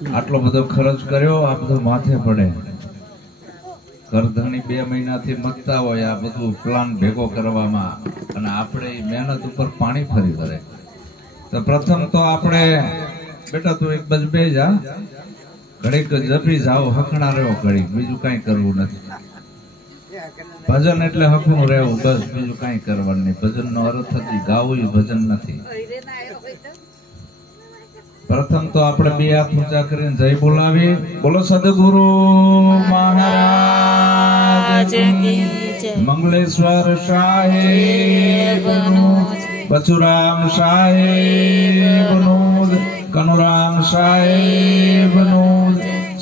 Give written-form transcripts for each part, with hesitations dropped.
આટલો બધો ખર્ચ કર્યો, આ બધું માથે પડે. કરધણી 2 મહિનાથી મતતા હોય આ બધું પ્લાન ભેગો કરવામાં, અને આપણે મહેનત ઉપર પાણી ફરી કરે. તો પ્રથમ તો આપણે બેટા તું એક બાજુ બે જા, ઘડીક જપી જાઓ, હકણા રહ્યો ઘડીક, બીજું કઈ કરવું નથી. ભજન એટલે હકનું રહેવું, બસ બીજું કઈ કરવાનું નહીં. ભજન નો અર્થ જ ગાવું ભજન નથી. પ્રથમ તો આપણે 2 હાથ ઊંચા કરીને જય બોલાવી. બોલો સદગુરુ મહારાજ કી જય. મંગલેશ્વર સાહેબનું, બચુરામ સાહેબનું, કનુરામ સાહેબનું,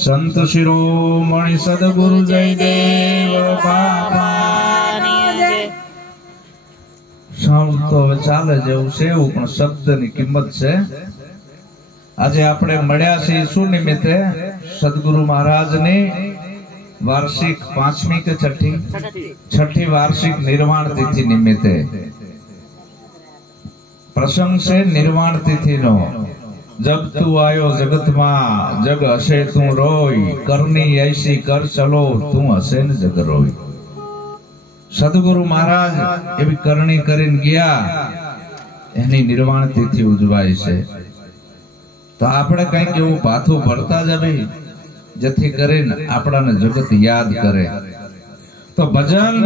સંત શિરોમણી સદગુરુ જયદેવ બાપાની જય. સાઉન્ડ તો હવે ચાલે જેવું છે એવું, પણ શબ્દની કિંમત છે. આજે આપણે મળ્યા છીએ શું નિમિત્તે? સદગુરુ મહારાજની વાર્ષિક 5મી કે 6ઠી વાર્ષિક નિર્વાણ તિથિ નિમિત્તે પ્રસંગ છે. નિર્વાણ તિથિનો જબ તું આયો જગતમાં, જગ હશે તું રોય, કરની ऐसी કર ચલો, તું હશે ને જગ રોય. સદગુરુ મહારાજ એવી કરણી કરીને ગયા, એની નિર્વાણ તિથિ ઉજવાય છે. તો આપણે કઈક એવું પાથું ભરતા જ આવી, જેથી કરીને આપણાને જગત યાદ કરે. તો ભજન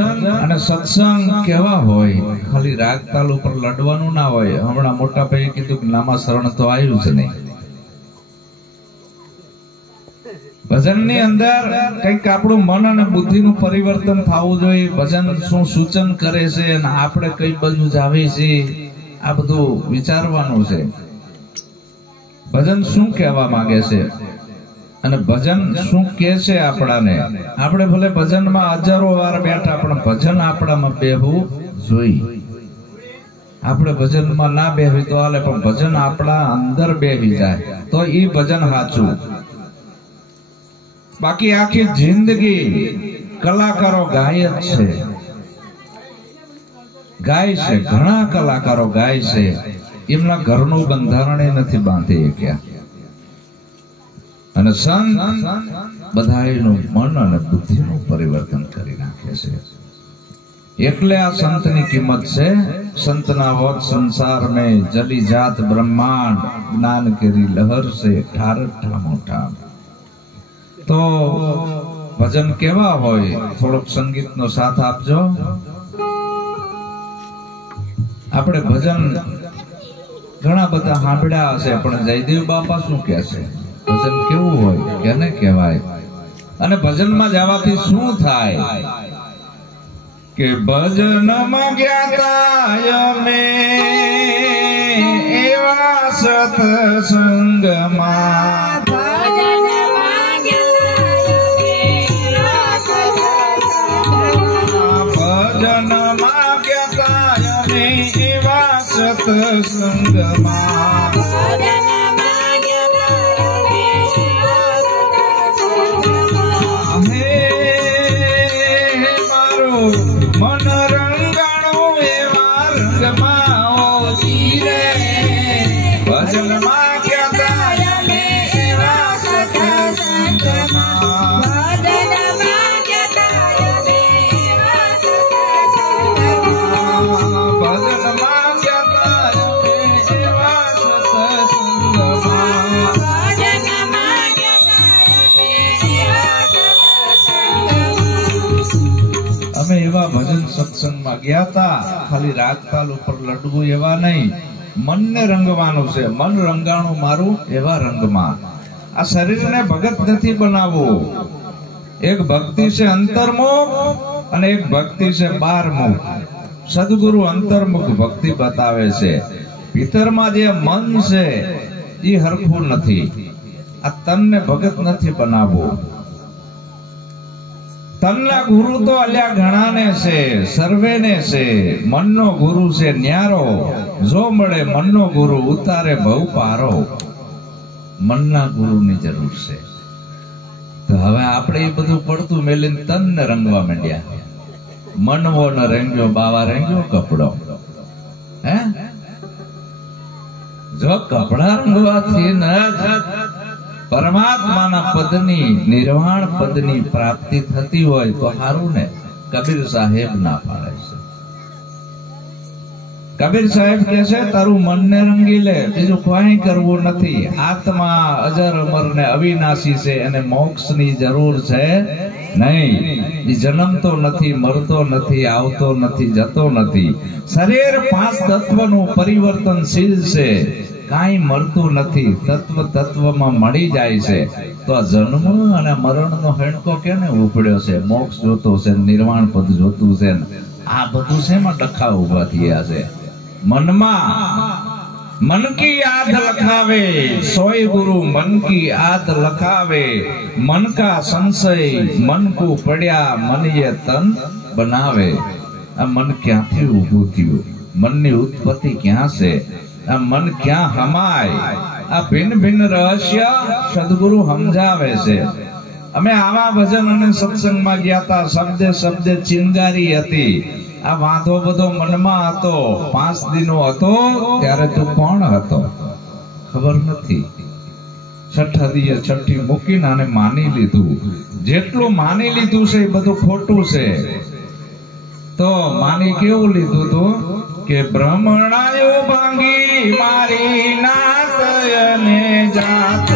અને સત્સંગ કેવા હોય? ખાલી રાગ તાલ ઉપર લડવાનું ના હોય. હમણાં મોટા ભાઈએ કીધું કે નામાસરણ તો આવ્યું જ નહીં. ભજન ની અંદર કઈક આપણું મન અને બુદ્ધિ નું પરિવર્તન થવું જોઈએ. ભજન શું સૂચન કરે છે અને આપણે કઈ બાજુ જાવી છીએ, આ બધું વિચારવાનું છે. ભજન શું કહેવા માંગે છે અને ભજન શું કે છે આપણાને? આપણે ભલે ભજનમાં હજારો વાર બેઠા, પણ ભજન આપણામાં બેહવું જોઈએ. આપણે ભજનમાં ના બેહવી તો હાલે, પણ ભજન આપણા અંદર બેહી જાય તો ઈ ભજન સાચું. બાકી આખી જિંદગી કલાકારો ગાય જ છે, ગાય છે. ઘણા કલાકારો ગાય છે, એમના ઘરનું બંધારણ નથી બાંધી શક્યા. અને સંત બધાયનું મન અને બુદ્ધિનું પરિવર્તન કરી નાખે છે. એટલે આ સંતની કિંમત છે. સંતના વત સંસાર में जली जात ब्रह्मांड, ज्ञान केरी लहर से ठार ठामो ठाम. તો ભજન કેવા હોય? થોડોક સંગીતનો સાથ આપજો. આપણે ભજન ઘણા બધા સાંભળ્યા હશે, પણ જયદેવ બાપા શું કહે છે? ભજન કેવું હોય, કેને કહેવાય? અને ભજનમાં જવાથી શું થાય? કે ભજનમાં ગયા અમે એવા સત્સંગમાં, ભજનમાં ગયા અમે એવા સત્સંગમાં, મન રંગાણું એવા રંગમાં રે. ભજનમાં ગયા અમે એવા સત્સંગમાં, ભજનમાં ગયા અમે એવા સત્સંગમાં, ભજનમાં ગયા અમે એવા સત્સંગમાં, ભજનમાં ગયા અમે એવા સત્સંગમાં. અમે એવા ભજન સત્સંગમાં ગયા હતા. ખાલી રાગ તાલ ઉપર લડવું એવા નહીં, મનને રંગવાનું છે. મન રંગાણું મારું એવા રંગમાં. આ શરીરને ભગત નથી બનાવવું. એક ભક્તિ છે અંતર્મુખ અને એક ભક્તિ છે બહારમુખ. સદગુરુ અંતર્મુખ ભક્તિ બતાવે છે. ભીતરમાં જે મન છે એ હરખું નથી. આ તનને ભગત નથી બનાવવું. તનના ગુરુ તો અલ્યા ઘણાને છે, સર્વેને છે. મનનો ગુરુ છે ન્યારો, જો મળે મનનો ગુરુ ઉતારે ભવ પારો. મનના ગુરુની જરૂર છે. તો હવે આપણે એ બધું પડતું મેલીને તનને રંગવા માંડ્યા. મનવો ન રંગ્યો બાવા રંગ્યો કપડો. હે જો કપડા રંગવાથી ન પરમાત્માના પદની નિર્વાણ પદની પ્રાપ્તિ થતી હોય તો સારું ને. કબીર સાહેબ ના પાડે છે. કબીર સાહેબ કહે છે તારું મનને રંગી લે, બીજું કઈ કરવું નથી. આત્મા અજર અમર ને અવિનાશી છે, એને મોક્ષની જરૂર છે નહીં. એ જન્મતો નથી, મરતો નથી, આવતો નથી, જતો નથી. શરીર 5 તત્વનું પરિવર્તનશીલ છે, કાંઈ મળતું નથી, તત્વ તત્વમાં મળી જાય છે. તો આ જન્મ અને મરણનો હેણકો કેને ઉપડ્યો છે? મોક્ષ જોતો છે, નિર્વાણ પદ જોતું છે. આ બધું શેમાં ડખા ઉભા થયા છે? મનમાં. મન કી યાદ લખાવે, સોય ગુરુ મન કી યાદ લખાવે. મન કા સંશય મન કો પડ્યા, મન એ તન બનાવે. આ મન ક્યાંથી ઊભું થયું? મનની ઉત્પત્તિ ક્યાં છે? આ મન ક્યાં હમાય? આ ભિન્ન ભિન્ન રહસ્ય સદગુરુ સમજાવે છે. અમે આવા ભજન અને સત્સંગમાં ગયા હતા. શબ્દે શબ્દે ચિંગારી હતી. આ વાંધો બધો મનમાં હતો. 5 દિનો હતો ત્યારે તું કોણ હતો ખબર નથી. છઠ્ઠા દિયે છઠ્ઠી મૂકીને આને માની લીધું. જેટલું માની લીધું છે એ બધું ખોટું છે. તો માની કેવું લીધું તું કે ભ્રમણાયો ભાંગી મારી નાત અને જાત.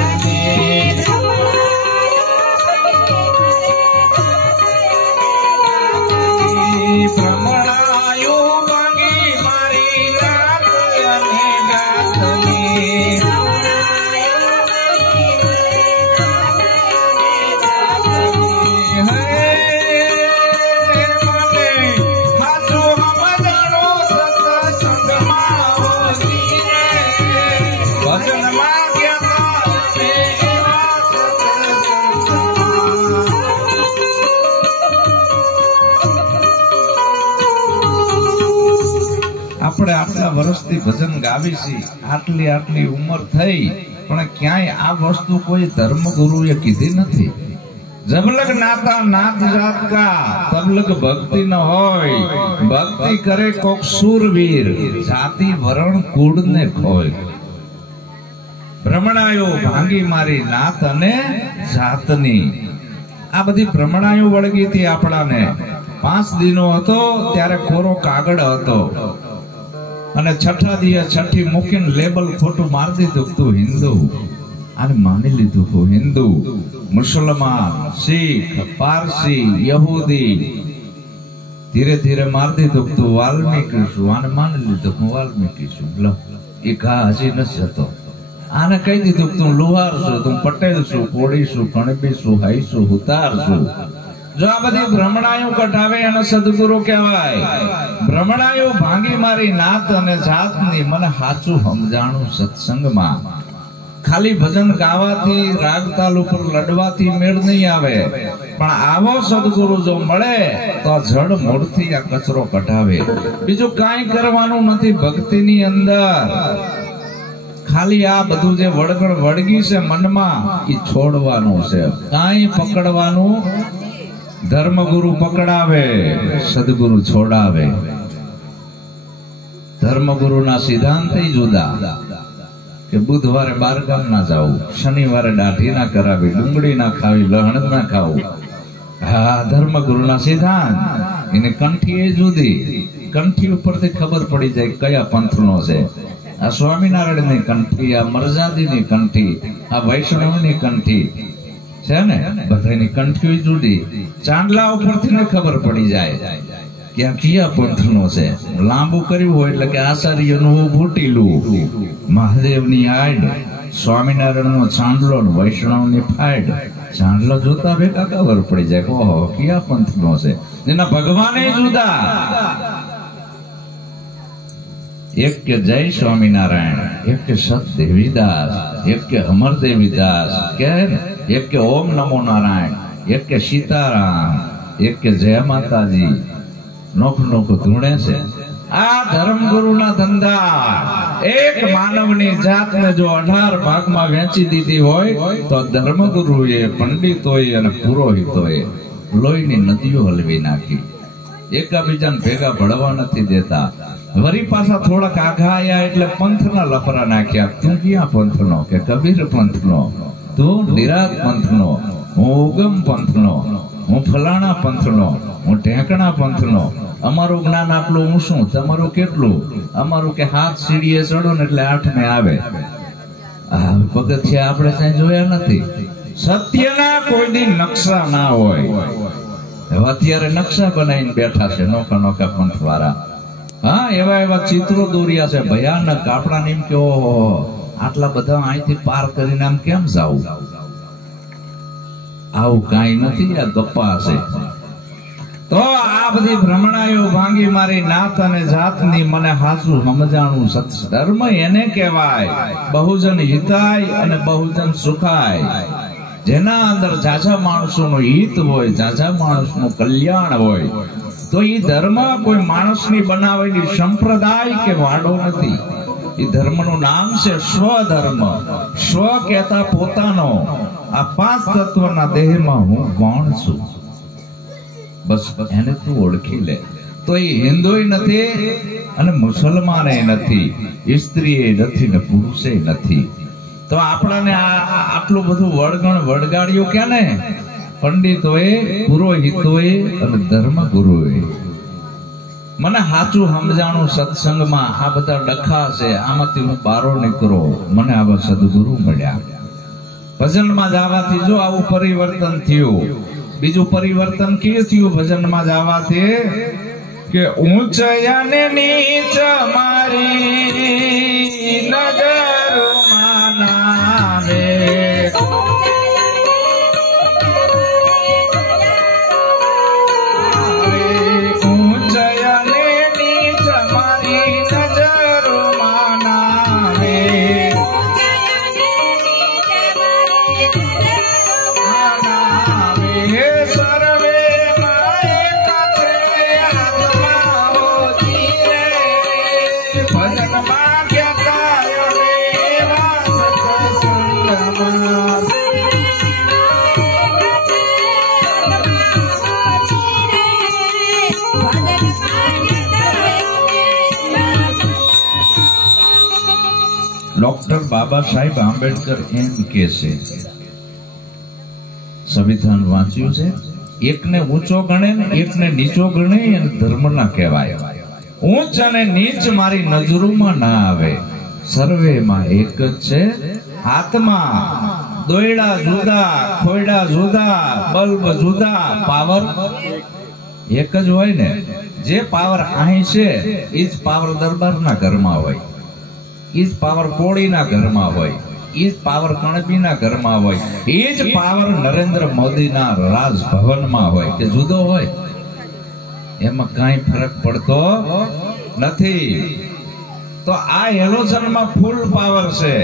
આપણે આટલા વર્ષથી ભજન ગાવી છે, આટલી આટલી ઉંમર થઈ, પણ ક્યાંય આ વસ્તુ કોઈ ધર્મ ગુરુએ કીધી નથી. જબલક નાતા નાત જાત કા, તબલક ભક્તિ ન હોય. ભક્તિ કરે કોક સુરવીર, જાતિ વરણ કુળ ને ખોય. ભ્રમણાયો ભાંગી મારી નાત અને જાતની. આ બધી ભ્રમણાયો વળગી હતી આપણાને. 5 દિનો હતો ત્યારે કોરો કાગળ હતો, અને છઠ્ઠા દિયે છઠ્ઠી મૂકીને લેબલ ખોટું મારી દીધું તું હિન્દુ. આને માની લીધું તું હિન્દુ. મુસલમાન, શીખ, પારસી, યહૂદી, ધીરે ધીરે મારી દીધું તું વાલ્મીકી છું. આને માની લીધું હું વાલ્મીકી છું. લો એ ઘા હજી નથી જતો. આને કહી દીધું તું લુહાર છું, તું પટેલ છું, કોળી છું, કણબી છું, હાઈ છું, હુતાર છું. જો આ બધી ભ્રમણાયું કઢાવે અને સદગુરુ કહેવાય. ભ્રમણાયું ભાંગી મારી નાત અને જાતની. મને સાચું સમજાણું સત્સંગમાં. ખાલી ભજન ગાવાથી, રાગ તાલ ઉપર લડવાથી મેળ નહીં આવે, પણ આવો સદગુરુ જો મળે તો આ જડ મૂળથી આ કચરો કઢાવે. બીજું કાંઈ કરવાનું નથી ભક્તિની અંદર. ખાલી આ બધું જે વળગણ વળગી છે મનમાં, એ છોડવાનું છે. કાંઈ પકડવાનું. ધર્મગુરુ પકડાવે, સદગુરુ છોડાવે. ધર્મગુરુના સિદ્ધાંત જુદા કે બુધવારે બારગામ ના જવું, શનિવારે દાઢી ના કરાવી, ડુંગળી ના ખાવી, લહણ ના ખાવું. હા, ધર્મગુરુના સિદ્ધાંત. એની કંઠી એ જુદી. કંઠી ઉપરથી ખબર પડી જાય કયા પંથનો છે. આ સ્વામિનારાયણની કંઠી, આ મરજાદીની કંઠી, આ વૈષ્ણવની કંઠી છે ને. બધાની કંઠી જુદી. ચાંદલા ઉપરથી ખબર પડી જાય કે આ કયા પંથનો છે. લાંબુ કર્યું હોય એટલે કે આચાર્યનું ભૂટીલું, મહાદેવની આડ, સ્વામિનારાયણનો ચાંદલો, વૈષ્ણવની ફાડ. ચાંદલો જોતા ભેગા ખબર પડી જાય ઓહો કયા પંથનો છે. એના ભગવાને જુદા. એક કે જય સ્વામિનારાયણ, એક કે સત દેવીદાસ, એક કે અમર દેવીદાસ, એક કે ઓમ નમો નારાયણ, એક કે સીતારામ, એક કે જય માતાજી. નોખું નોખું ધૂણે છે. આ ધર્મગુરુના ધંધા. એક માનવની જાતને જો 18 ભાગમાં વેચી દીધી હોય તો ધર્મગુરુએ, પંડિતોએ અને પુરોહિતોએ લોહીની નદીઓ હલવી નાખી. એકાબીજાને ભેગા ભળવા નથી દેતા. વરી પાછા થોડાક આઘા આયા એટલે પંથના લફરા નાખ્યા. તું ક્યાં પંથનો? કે કબીર પંથનો. તું નિરાત પંથનો, હું ઉગમ પંથનો, હું ફલાણા પંથનો, હું ઢેંકણા પંથનો. અમારું જ્ઞાન આટલું ઊંચું, તમારું કેટલું? અમારું કે 7 સીડીએ ચડો ને એટલે 8 આવે. આ પગથિયા આપણે ત્યાં જોયા નથી. સત્યના કોઈ દી નકશા ના હોય. અત્યારે નકશા બનાવીને બેઠા છે નોખા નોખા પંથ વાળા. હા, એવા એવા ચિત્રો દોર્યા છે ભયાનક. આપણા એમ કે આટલા બધા અહીંથી પાર કરીને આમ કેમ જાવું? આવું કઈ નથી, આ ગપ્પા છે. તો આ બધી ભ્રમણાઓ ભાંગી મારી નાત અને જાતની મને હાસું સમજાણું સત્ય ધર્મ એને કહેવાય. બહુજન હિતાય અને બહુજન સુખાય. જેના અંદર જાજા માણસોનું હિત હોય, જાજા માણસનું કલ્યાણ હોય, તો એ ધર્મ કોઈ માણસની બનાવેલી સંપ્રદાય કે વાડો નથી. એ ધર્મનું નામ છે સ્વધર્મ. સ્વ કહેતા પોતાનો. આ 5 તત્વના દેહમાં હું કોણ છું, બસ એને તું ઓળખી લે. તો એ હિન્દુય નથી અને મુસલમાને નથી, સ્ત્રીએ નથી ને પુરુષે નથી. તો આપણાને આટલું બધું વળગણ વળગાડ્યું ક્યાં ને? પંડિતોએ, પુરોહિતોએ અને ધર્મ ગુરુએ. મને સાચું સમજાણું સત્સંગમાં. આ બધા ડખા છે, આમાંથી હું બારો નીકળો. મને આવા સદગુરુ મળ્યા. ભજનમાં જવાથી જો આવું પરિવર્તન થયું. બીજું પરિવર્તન કેવું થયું ભજનમાં જવાથી? કે ઊંચ અને નીચ મારી નજરમાં નાવે. ડોક્ટર બાબા સાહેબ આંબેડકર એમ કે છે, સંવિધાન વાંચ્યું છે, એકને ઊંચો ગણે ને એકને નીચો ગણે અને ધર્મ ના કહેવાય. ઊંચ અને નીચ મારી નજરોમાં ના આવે. સર્વેમાં એક જ છે આત્મા. દોયડા જુદા, ખોયડા જુદા, બલ્બ જુદા, પાવર એક જ હોય ને. જે પાવર અહીં છે એ જ પાવર દરબારના ઘરમાં હોય, એ જ પાવર કોળીના ઘરમાં હોય, એ જ પાવર કણબીના ઘરમાં હોય, એ જ પાવર નરેન્દ્ર મોદીના રાજભવનમાં હોય. કે જુદો હોય? એમાં કઈ ફરક પડતો નથી. તો આ હેલોજનમાં ફૂલ પાવર છે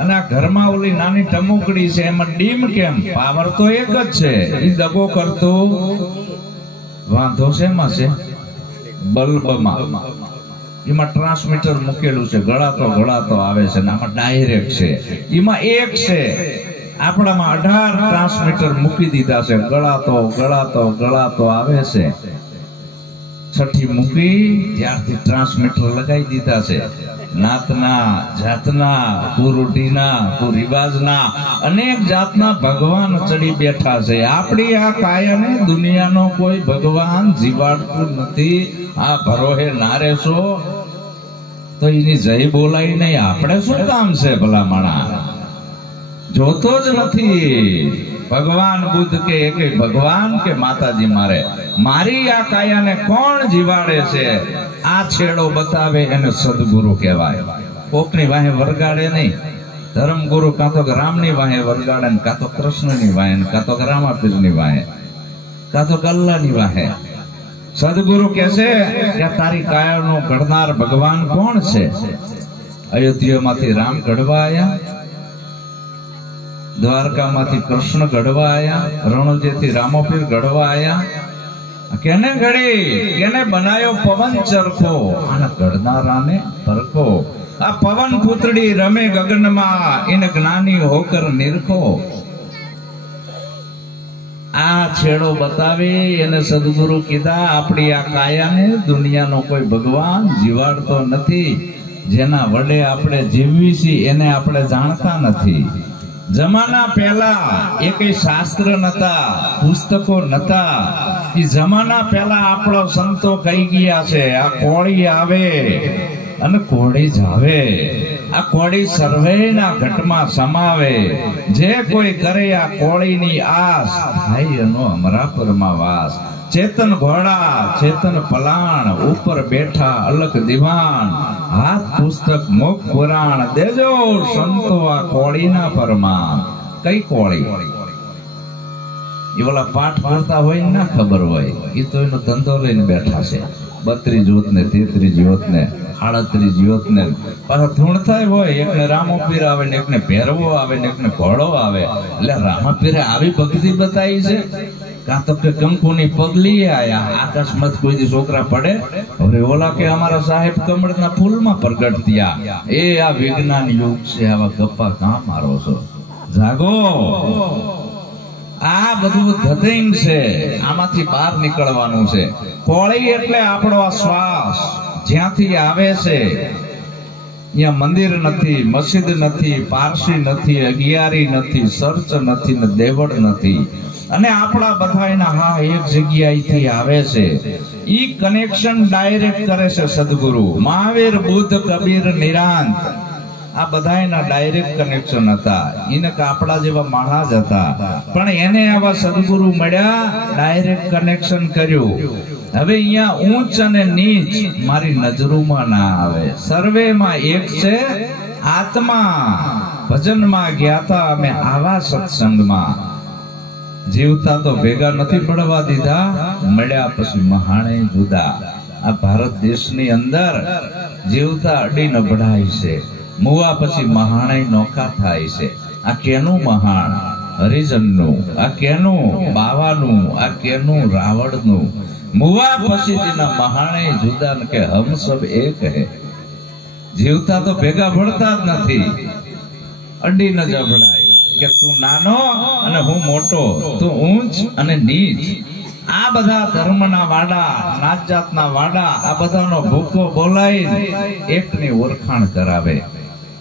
અને આ ઘરમાં ઓલી નાની ટમુકડી છે એમાં ડીમ કેમ? પાવર તો એક જ છે. એ દગો કરતો વાંધો શેમાં છે? બલ્બમાં. એમાં ટ્રાન્સમીટર મૂકેલું છે, ગળાતો ગળાતો આવે છે, આમાં ડાયરેક્ટ છે. એમાં એક છે, આપણામાં 18 ટ્રાન્સમીટર મૂકી દીધા છે. ગળાતો ગળાતો ગળાતો આવે છે. છઠ્ઠી મૂકી ત્યારથી ટ્રાન્સમીટર લગાવી દીધા છે. નાતના, જાતના, કુરુટીના, કુરિવાજના અનેક જાતના ભગવાન ચડી બેઠા છે. આપણી આ કાયાને દુનિયાનો કોઈ ભગવાન જીવાડતું નથી. આ ભરોહે ના રહેશો તો એની જય બોલાય નહીં. આપણે શું કામ છે ભલા માણા? જોતો જ નથી. ભગવાન બુદ્ધ કે એકે ભગવાન કે માતાજી મારી આ કાયાને કોણ જીવાડે છે? આ છેડો બતાવે એને સદગુરુ કહેવાય. કોકની વાહે વરગાડે નહીં. ધર્મગુરુ કાં તો રામની વાહે વરગાડે, કાં તો કૃષ્ણની વાહે, કાં તો રામાપીરની વાહે, કાં તો ગલ્લાની વાહે. સદગુરુ કે છે કે તારી કાયાનો ઘડનાર ભગવાન કોણ છે? અયોધ્યામાંથી રામ ઘડવા આયા, દ્વારકામાંથી કૃષ્ણ ઘડવા આયા, રણુજીથી રામોપીર ઘડવા આયા. કેને ઘડી? કેને બનાયો? પવન ચરખો. આને ઘડનારાને પરખો. આ પવન પુતળી રમે ગગનમાં, એને જ્ઞાની હોકર નિરખો. આ છેડો બતાવી એને સદગુરુ કીધા. આપણી આ કાયાને દુનિયાનો કોઈ ભગવાન જીવાડતો નથી. જેના વડે આપણે જીવવી છીએ એને આપણે જાણતા નથી. જમાના પહેલા એકેય શાસ્ત્ર નતા, પુસ્તકો નતા. એ જમાના પહેલા આપણો સંતો કહી ગયા છે આ કોળી આવે અને કોળી જાવે, આ કોળી સર્વેના ઘટમાં સમાવે. જે કોઈ કરે આ કોળીની આસ, થાય એનો અમરાપરમાં વાસ. ચેતન ઘોડા ચેતન પલાણ, ઉપર બેઠા અલગ દિવાન. હાથ પુસ્તક મુખ પુરાણ, દેજો સંતો આ કોળીના પરમાન. કઈ કોળી? એ ઓલા પાઠ ભણતા હોય ના ખબર હોય, એ તો એનો ધંધો લઈને બેઠા છે. 32 જ્યોત ને 33 જ્યોત ને 38 જ્યોત ને પાછા ધૂણતા હોય. એકને રામો પીર આવે ને એકને ભેરવો આવે ને એકને ઘોડો આવે. એટલે રામા પીરે આવી ભક્તિ બતાવી છે. કાં તો કે કંકુની પગલી આયા, આકાશમાં કોઈ દી છોકરા પડે. હવે ઓલા કે અમારા સાહેબ કમળના ફૂલમાં પ્રગટ થયા. એ આ વિજ્ઞાન યુગ છે, આવા ગપ્પા કાં મારો છો? જાગો. આ બધું ધતિંગ છે, આમાંથી બહાર નીકળવાનું છે. કોળી એટલે આપણો આ શ્વાસ જ્યાંથી આવે છે. અહીંયા મંદિર નથી, મસ્જિદ નથી, પારસી નથી, અગિયારી નથી, ચર્ચ નથી ને દેવળ નથી. અને આપણા બધાના હા એક જગ્યાએથી આવે છે. ઈ કનેક્શન ડાયરેક્ટ કરે છે સદગુરુ. મહાવીર, બુદ્ધ, કબીર, નિરાંત આ બધાના ડાયરેક્ટ કનેક્શન હતા. એને આપણા જેવા માણસ હતા, પણ એને આવા સદગુરુ મળ્યા, ડાયરેક્ટ કનેક્શન કર્યું. હવે અહીંયા ઊંચ અને નીચ મારી નજરોમાં ના આવે. સર્વેમાં એક છે આત્મા. ભજનમાં ગયા હતા અમે આવા સત્સંગમાં. જીવતા તો ભેગા નથી પડવા દીધા, મળ્યા પછી મહાણે જુદા. આ ભારત દેશની અંદર જીવતા અડી નબળાય છે, મુવા પછી મહાણે નોખા થાય છે. આ કેનું મહાણ? હરિજનનું. આ કેનું? બાવાનું. આ કેનું? રાવણનું. મુવા પછી તેના મહાણે જુદા કે હમ સબ એક હે. જીવતા તો ભેગા ભળતા જ નથી, અડી ન જબડાય કે તું નાનો અને હું મોટો, તું ઊંચ અને નીચ. આ બધા ધર્મના વાડા, નાત જાતના વાડા, આ બધાનો ભૂકો બોલાય એકની ઓળખાણ કરાવે.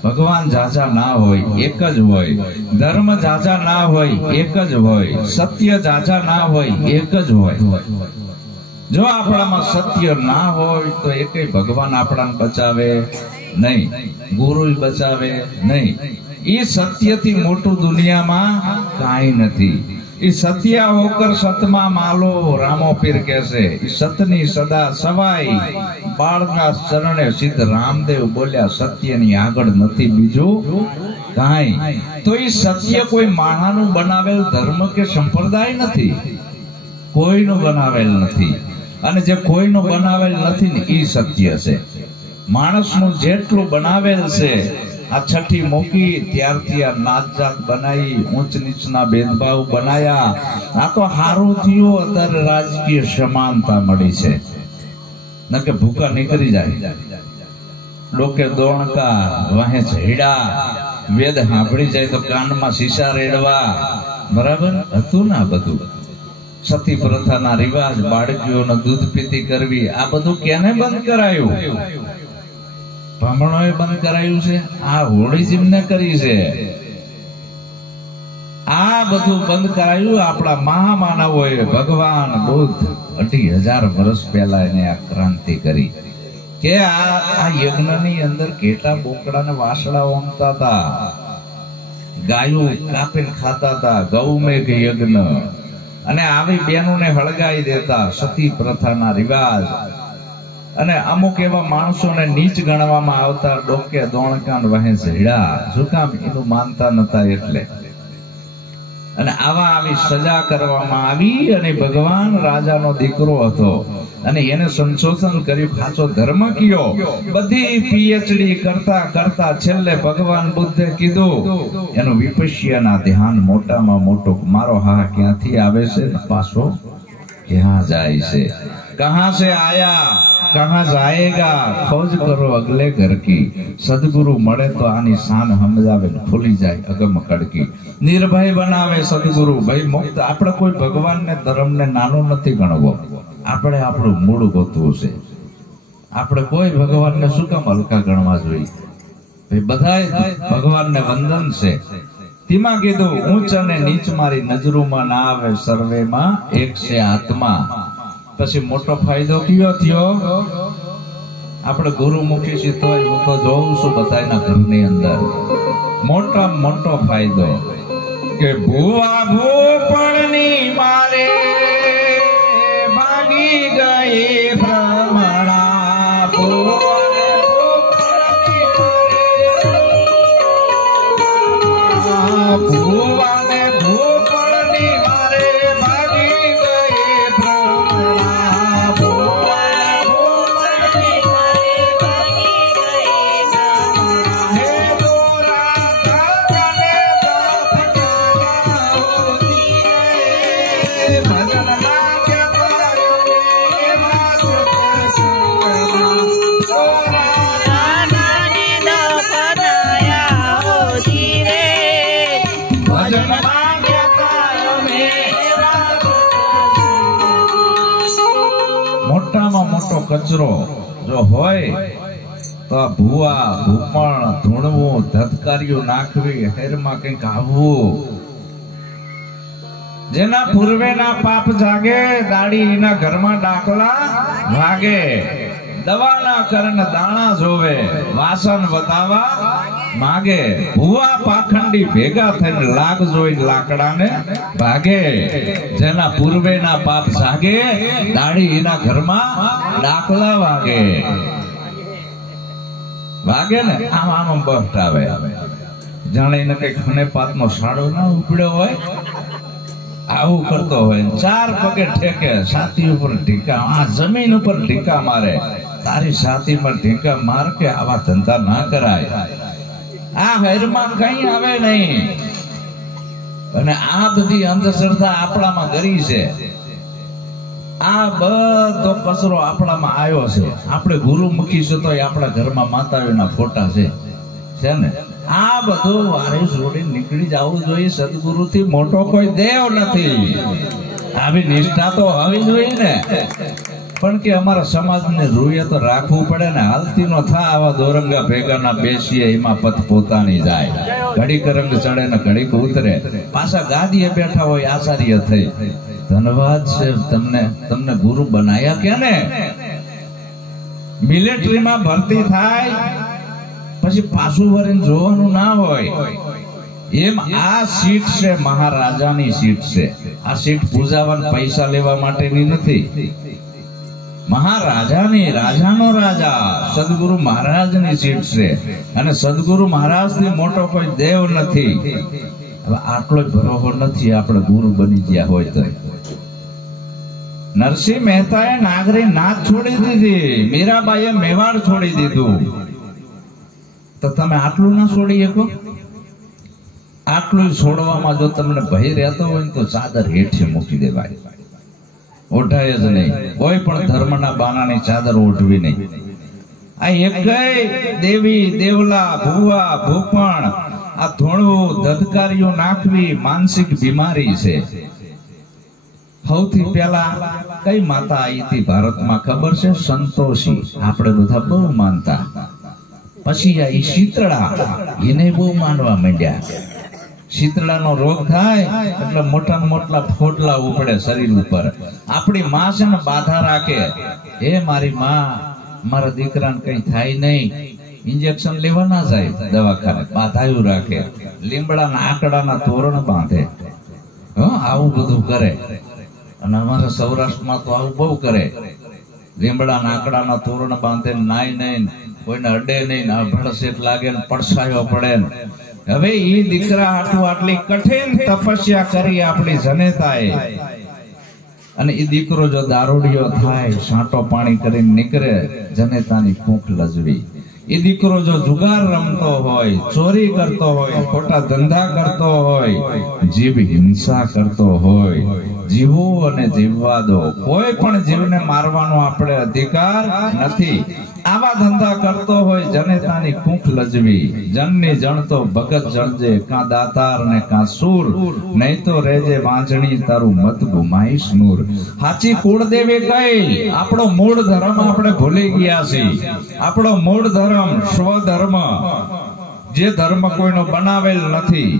ભગવાન જાજા ના હોય, એક જ હોય. ધર્મ જાજા ના હોય, એક જ હોય. સત્ય જાજા ના હોય, એક જ હોય. જો આપણામાં સત્ય ના હોય તો એકેય ભગવાન આપણાને બચાવે નહીં, ગુરુ બચાવે નહીં. એ સત્યથી મોટું દુનિયામાં કાંઈ નથી. એ સત્ય હોકર સતમાં માલો, રામો પીર કહેશે. સતની સદા સવાઈ, બાળના ચરણે સિદ્ધ રામદેવ બોલ્યા, સત્યની આગળ નથી બીજું કાંઈ. તો એ સત્ય કોઈ માણાનું બનાવેલ ધર્મ કે સંપ્રદાય નથી, કોઈનું બનાવેલ નથી. અને જે કોઈનું બનાવેલ નથી ને એ સત્ય છે. માણસનું જેટલું બનાવેલ છે, આ છઠ્ઠી મૂકી ત્યારથી આ નાત જાત બનાવી, ઊંચ નીચના ભેદભાવ બનાયા. આ તો હારું થયું અત્યારે રાજકીય સમાનતા મળી છે, નકે ભૂકા નીકળી જાય. ડોકે દોણકા, વાહે ઝેડા, વેદ સાંભળી જાય તો કાનમાં શીશા રેડવા. બરાબર હતું ને? બધું સતી પ્રથાના રિવાજ, બાળકીઓને દૂધ પીતી કરવી, આ બધું કેને બંધ કરાયું? બ્રાહ્મણોએ બંધ કરાયું છે. આ હોળીજીમ ને કરી છે. આ બધું બંધ કરાયું આપણા મહામાનવોએ. ભગવાન બુદ્ધ 2000 વર્ષ પહેલા એને આ ક્રાંતિ કરી કે આ યજ્ઞની અંદર કેટલા બોકડા ને વાસળા ઓમતા હતા, ગાયો કાપીને ખાતા હતા, ગૌમેઘ યજ્ઞ. અને આવી બહેનોને હળગાઈ દેતા, સતી પ્રથાના રિવાજ. અને અમુક એવા માણસોને નીચ ગણવામાં આવતા, ડોકે દોણકાન વહે ઝેડા. શું કામ? એનું માનતા નતા એટલે. અને આવી સજા કરવામાં આવી. અને ભગવાન રાજાનો દીકરો હતો અને એને સંશોધન કર્યું, સાચો ધર્મ કયો. બધી પીએચડી કરતા કરતા છેલ્લે ભગવાન બુદ્ધે કીધું, એનું વિપશ્યના ધ્યાન મોટામાં મોટું. મારો હા ક્યાંથી આવે છે, પાછો ક્યાં જાય છે? કહા સે આયા, કહા જાયેગા, ખોજ કરો અગલે ઘર કી. સદગુરુ મળે તો આની શાન સમજાવે, ખુલી જાય અગમ કડકી. નિર્ભય બનાવે સદગુરુ. ભાઈ મુક્ત. આપણે કોઈ ભગવાનને ધર્મને નાનું નથી ગણવો, આપણે આપણું મૂળ ગોતવું છે. આપણે કોઈ ભગવાનને શું કામ હલકા ગણવા જોઈએ? ભાઈ બધાય ભગવાનને વંદન છે. તેમાં કીધું ઊંચ અને નીચ મારી નજરોમાં ના આવે, સર્વેમાં એક છે આત્મા. પછી મોટો ફાયદો કયો થયો? આપણે ગુરુમુખી છીએ તો હું તો જોઉં છું બધાના ઘરની અંદર મોટો ફાયદો કે ભૂવા ભૂપણની મારે ભાગી ગઈ ભ્રમણા. ભૂવાને ભૂપણની મારે ભાગી ગઈ ભ્રમણા. મોટામાં મોટો કચરો જો હોય તો આ ભૂવા ભૂપણ ધૂણવું ધધકારીઓ નાખવી હેરમાં કંઈક આવવું. જેના પૂર્વેના પાપ જાગે દાડી એના ઘરમાં ડાકલા વાગે. દવાના કરણ દાણા જોવે વાસણ બતાવા માગે. ભૂવા પાખંડી ભેગા થઈને લાગ જોઈ લાકડાને ભાગે. જેના પૂર્વેના પાપ જાગે દાડી એના ઘરમાં ડાકલા વાગે. ને આમ બફટ આવે. જાણે એને કઈ ખને પાતનો સાડો ના ઉપડ્યો હોય આવું કરતો હોય. ચાર પગે ઠેકે છાતી ઉપર ઢીકા, આ જમીન ઉપર ઢીકા મારે. તારી છાતી પર ઢીકા માર કે આવા ધંધા ના કરાય. આ હૈરમાં કઈ આવે નહીં. અને આ બધી અંધશ્રદ્ધા આપણામાં ગરી છે. આ બધો કચરો આપણામાં આવ્યો છે. આપણે ગુરુમુખી છે તો આપણા ઘરમાં માતાઓના ફોટા છે ને. આ બધું વારીસ રોડી નીકળી જવું જોઈએ. સદગુરુ થી મોટો કોઈ દેવ નથી. આવી નિષ્ઠા તો હોવી જોઈએ ને. પણ કે અમારા સમાજને રૂએ તો રાખવું પડે ને. હાલતી નો થા આવા દોરંગા ભેગાના બેસીએ એમાં પત પોતાની જાય. ઘડીક રંગ ચડે ને ઘડીક ઉતરે. પાછા ગાદીએ બેઠા હોય આચાર્ય થઈ. ધન્યવાદ છે તમને ગુરુ બનાયા કે ને. મિલિટરીમાં ભરતી થાય પછી પાછું વળીને જોવાનું ના હોય. એમ આ સીટ છે મહારાજાની સીટ છે. આ સીટ પૂજાવાના પૈસા લેવા માટેની નથી. મહારાજાની, રાજાનો રાજા સદગુરુ મહારાજની સીટ છે. અને સદગુરુ મહારાજ થી મોટો કોઈ દેવ નથી. હવે આટલો જ ભરોસો નથી આપણે ગુરુ બની ગયા હોય તો. નરસિંહ મહેતાએ નાગરી નાથ છોડી દીધી. મીરાબાઈએ મેવાડ છોડી દીધું. તો તમે આટલું ના છોડી શકો? આટલું છોડવામાં જો તમને ભય રહેતો હોય તો ચાદર હેઠે મૂકી દેવાય. ઓઢાય જ નહીં. કોઈ પણ ધર્મના બાનાની ચાદર ઓઢવી નહીં. આ એકય દેવી દેવલા ભૂવા ભૂપણ આ ધોળવું ધધકારીઓ નાખવી માનસિક બીમારી છે. સૌથી પહેલા કઈ માતા આવી હતી ભારતમાં ખબર છે? સંતોષી. આપણે બધા બહુ માનતા. પછી આ શીતળા, એને બહુ માનવા માંડ્યા. શીતળાનો રોગ થાય એટલે મોટા મોટા ફોડલા ઉપડે શરીર ઉપર. આપણી માં છે ને બાધા રાખે, એ મારી માં મારા દીકરાને કઈ થાય નહીં, ઇન્જેક્શન લેવા ના જાય દવાખાને, બાધાયું રાખે. લીમડાના આકડાના તોરણ બાંધે. આવું બધું કરે. અને અમારા સૌરાષ્ટ્રમાં તો આવું બહુ કરે. લીમડાના આકડાના તોરણ બાંધે, નાય નહીં, કોઈને અડે નહીં, ભડસેટ લાગે ને પડછાયો પડે. હવે એ દીકરા હાટું આટલી કઠિન તપસ્યા કરી આપણી જનેતાએ. અને એ દીકરો જો દારૂડિયો થાય, સાંટો પાણી કરીને નીકળે, જનેતાની ભૂખ લજવી. એ દીકરો જો જુગાર રમતો હોય, ચોરી કરતો હોય, ખોટા ધંધા કરતો હોય, જીવ હિંસા કરતો હોય, જીવો અને જીવવા દો. કોઈ પણ જીવને મારવાનો આપણે અધિકાર નથી. આવા ધંધા કરતો હોય જનેતાની કૂંખ લજવી. જનની જણતો ભગત જણજે, કાં દાતાર ને કાં સૂર, નહીં તો રેજે વાંજણી તારું મત ગુમાઈશ નૂર. હાચી કુળદેવી કઈ? આપણો મૂળ ધર્મ આપણે ભૂલી ગયા છીએ. આપણો મૂળ ધર્મ સ્વધર્મ જે ધર્મ કોઈનો બનાવેલ નથી.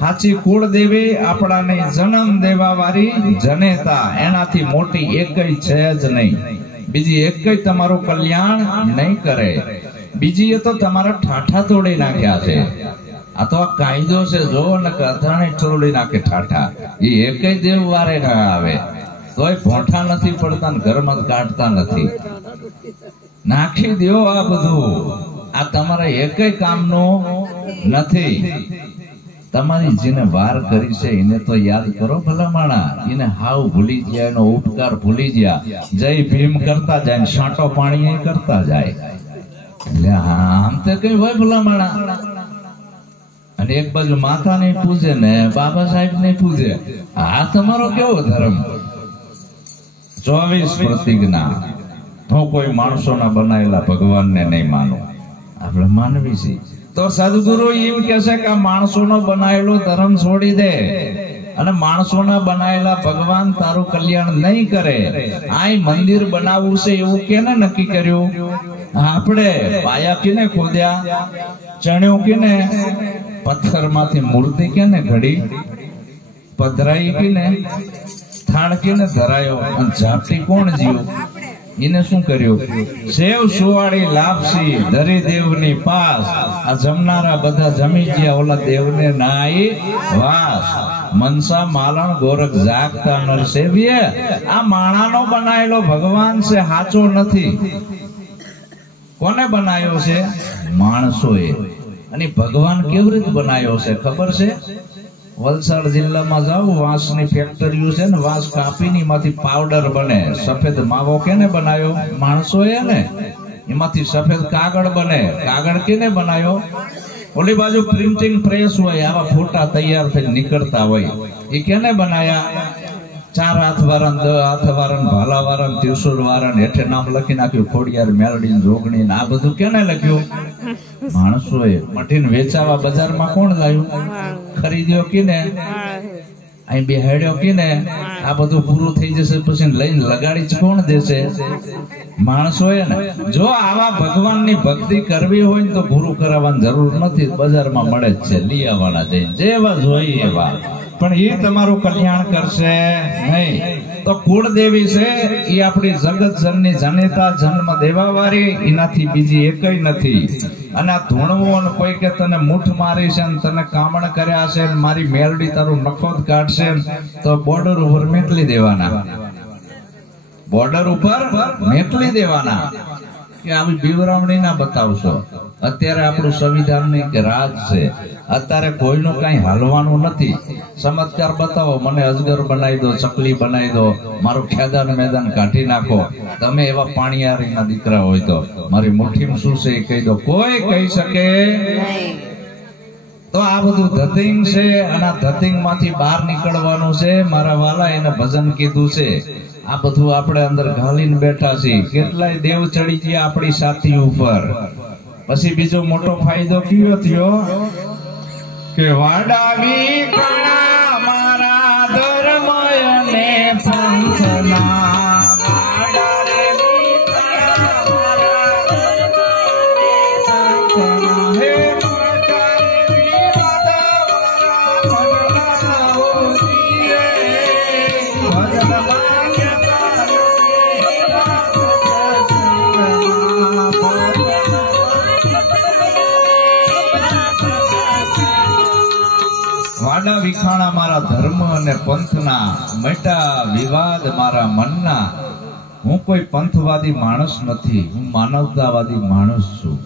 સાચી કુળદેવી આપણાને જન્મ દેવા વાળી જનેતા, એનાથી મોટી એકય છે જ નહીં. બીજી એકય તમારું કલ્યાણ નહીં કરે. બીજી એ તો તમારા ઠાઠા તોડી નાખ્યા છે. આ તો આ કાયદો છે, જો ને કથાણે તોડી નાખે ઠાઠા. એ એકય દેવ વારે ના આવે તોય ભોંઠા નથી પડતા ને ઘરમાં કાઢતા નથી. નાખી દો આ બધું. આ તમારા એકય કામનું નથી. તમારી જેને વાર કરી છે એને તો યાદ કરો ભલામણા. એને હાવ ભૂલી ગયા, એનો ઉપકાર ભૂલી ગયા. જય ભીમ કરતા જાય, છાંટો પાણી કરતા જાય. એટલે આમ તો કઈ હોય ભલામણા. અને એક બાજુ માતા ને પૂજે ને બાબા સાહેબ ને પૂજે. આ તમારો કેવો ધર્મ? 24 પ્રતિજ્ઞા. હું કોઈ માણસોના બનાવેલા ભગવાનને નહીં માનું. આપણે માનવી છીએ. તો સદગુરુ એમ કે છે કે માણસોનો બનાવેલો ધર્મ છોડી દે અને માણસોના બનાવેલા ભગવાન તારું કલ્યાણ નહીં કરે. આ મંદિર બનાવવું છે એવું કેને નક્કી કર્યું? આપણે પાયા કેને ખોદ્યા? ચણ્યું કેને? પથ્થરમાંથી મૂર્તિ કેને ઘડી? પધરાઈ કેને? થાળ કેને ધરાયો? અને ઝાપટી કોણ જીવ? એને શું કર્યું? સેવ સુવાળી લાપસી ધરી દેવની પાસ. આ જમનારા બધા જમી ગયા, ઓલા દેવને નાઈ વાસ. મનસા માલણ ગોરખ જાગતા નર સેવ્ય. આ માણાનો બનાવેલો ભગવાન છે, સાચો નથી. કોને બનાવ્યો છે? માણસોએ. અને ભગવાન કેવી રીતે બનાવ્યો છે ખબર છે? વલસાડ જિલ્લામાં જાવ, વાંસની ફેક્ટરીઓ છે ને, વાંસ કાપીને એમાંથી પાવડર બને. સફેદ માવો કેને બનાવ્યો? માણસોએ ને. એમાંથી સફેદ કાગળ બને. કાગળ કેને બનાવ્યો? ઓલી બાજુ પ્રિન્ટિંગ પ્રેસ હોય, આવા ફોટા તૈયાર થઈ નીકળતા હોય, એ કેને બનાયા? 4 હાથ વાળા, 10 હાથ વાળા, ભાલા વાળા, ત્રિશુલ વાળા, હેઠે નામ લખી નાખ્યું ખોડિયાર, મેલડી, જોગણી. આ બધું કેને લખ્યું? માણસોએ. મટીને વેચાવા બજારમાં કોણ લાવ્યું? ખરીદ્યો કેને? અહીં બેહાડ્યો કેને? આ બધું પૂરું થઈ જશે પછી લઈને લગાડી જ કોણ દેશે? માણસોએ ને. જો આવા ભગવાનની ભક્તિ કરવી હોય ને તો ગુરુ કરાવવાની જરૂર નથી, બજારમાં મળે જ છે, લઈ આવવાના જઈને જેવા જોઈએ એવા. પણ એ તમારું કલ્યાણ કરશે નહીં. તો કુળદેવી છે એ આપણી જગત જનની જનેતા, જન્મ દેવા વાળી, એનાથી બીજી એકય નથી. અને આ ધૂણવું ને કોઈ કે તને મૂઠ મારી છે ને તને કામણ કર્યા છે ને મારી મેલડી તારું નખોદ કાઢશે તો બોર્ડર ઉપર મેટલી દેવાના. બોર્ડર ઉપર મેટલી દેવાના કે આવી બીવરાવણી ના બતાવશો. અત્યારે આપણું સંવિધાન ની કે રાજ છે. અત્યારે કોઈનું કઈ હાલવાનું નથી. ચમત્કાર બતાવો, મને અજગર બનાવી દો, ચકલી બનાવી દો, મારું ખેદાન મેદાન કાઢી નાખો. તમે એવા પાણીયારીના દીકરા હોય તો મારી મુઠ્ઠીમાં શું છે એ કહી દો. કોઈ કહી શકે? તો આ બધું ધતિંગ છે અને આ ધતિંગ માંથી બહાર નીકળવાનું છે. મારા વાલા એને ભજન કીધું છે. આ બધું આપણે અંદર ઘાલીને બેઠા છીએ. કેટલાય દેવ ચડી ગયા આપણી સાથી ઉપર. પછી બીજો મોટો ફાયદો કયો થયો કે વાડાવી કણા મારા ધર્મ અને પંથના. વાડા વિખાણા મારા ધર્મ અને પંથના, મટા વિવાદ મારા મનના. હું કોઈ પંથવાદી માણસ નથી, હું માનવતાવાદી માણસ છું.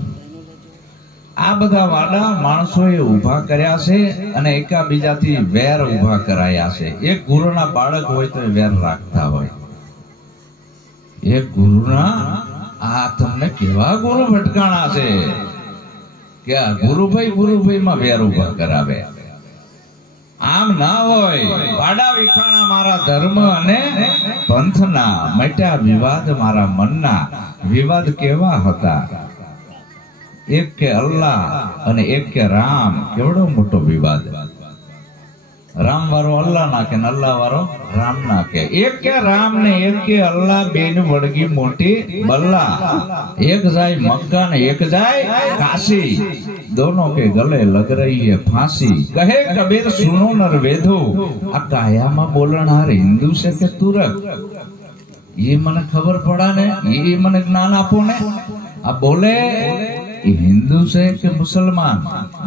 આ બધા વાડા માણસોએ ઉભા કર્યા છે અને એકાબીજાથી વેર ઉભા કરાયા છે. એક ગુરુના બાળક હોય તો વેર રાખતા હોય. એક ગુરુના આ તમને કેવા ગુરુ ભટકાણા છે કે આ ગુરુભાઈ માં વેર ઉભા કરાવે. આમ ના હોય. વાડા વિખાણા મારા ધર્મ અને પંથના, મટ્યા વિવાદ મારા મનના. વિવાદ કેવા હતા? એક કે અલ્લાહ અને એક કે રામ. કેવડો મોટો વિવાદ. રામ વાળો અલ્લાહ નાખે ને અલ્લાહ વાળો રામ નાખે. એક કે રામ ને એક કે અલ્લાહ, બેન વળગી મોટી બલ્લા. એક જાય મક્કા ને એક જાય કાશી, दोनों के गले लग रही है फांसी. कहे कबीर सुनो नर वेदो, आ काया में बोलनार हिंदू से के तुरक, ये મને ખબર પડા ને, ये મને જ્ઞાન આપો ને. આ બોલે हिंदू से के मुसलमान,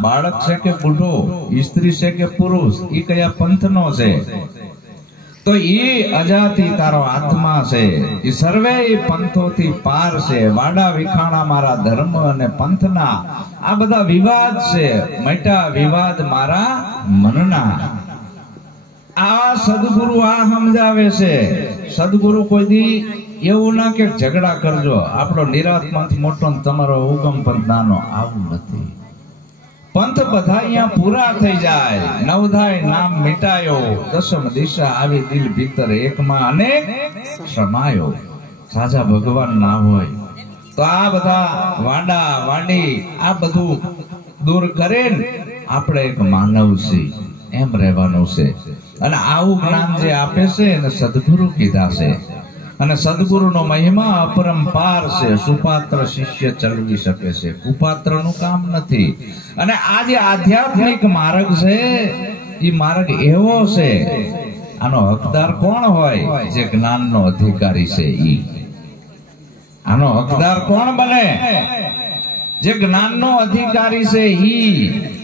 बालक से के बूढ़ो, स्त्री से के पुरुष, ये कया पंथ नो से. तो ये अजाति तारो आत्मा से, ये सर्वे पंथो थी पार से. वाडा विखाणा मारा धर्म ने पंथना, आ बधा विवाद से मटा विवाद मारा मनना. आ सदगुरु आ समजावे से. सदगुरु कोई दी એવું ના કે ઝઘડા કરજો, આપણો નિરાતમાંથી મોટો તમારો હુકમ પંથ નાનો, આવું નથી. पंथ बधाइया पूरा थई जाए, नवधाय नाम मिटायो, दशम दिशा आवी दिल भीतर एक में अनेक समायो. साजा भगवान ना होय तो आ बधा वाडा वाडी आ बधु दूर करे आपणे एक मानव छी एम रहेवानुं छे. अने आवुं ज्ञान जे आपे छे एने सद्गुरु कीधा छे. અને સદગુરુનો મહિમા અપરંપાર છે. સુપાત્ર શિષ્ય ચલવી શકે છે, કુપાત્રનું કામ નથી. અને આ જે આધ્યાત્મિક માર્ગ છે એ માર્ગ એવો છે, આનો હકદાર કોણ હોય? જે જ્ઞાનનો અધિકારી છે ઈ. આનો હકદાર કોણ બને? જે જ્ઞાનનો અધિકારી છે ઈ.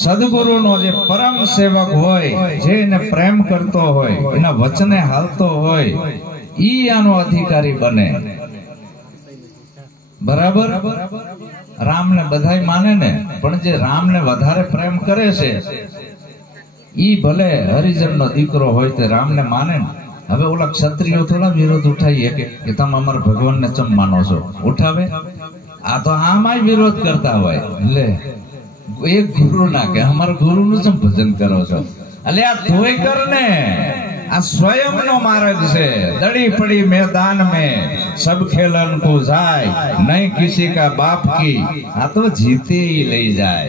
સદગુરુનો જે પરમ સેવક હોય, જેને પ્રેમ કરતો હોય, એના વચને હાલતો હોય, ઈ આનો અધિકારી બને. બરાબર? રામને બધાય માને ને, પણ જે રામને વધારે પ્રેમ કરે છે ઈ ભલે હરિજનનો દીકરો હોય તે રામને માને ને. હવે ઓલા ક્ષત્રિયો થોડા વિરોધ ઉઠાવીએ કે તમે અમારા ભગવાનને ચમ માનો છો? ઉઠાવે? આ તો આમાંય વિરોધ કરતા હોય. લે एक गुरु ना के हमारे गुरु नु तुम भजन करो छो. अले आ तोय कर ने, आ स्वयं नो मार्ग से. दड़ी पड़ी मैदान में सब खेलन को जाए, नहीं किसी का बाप की, आ तो जीते ही ले जाए.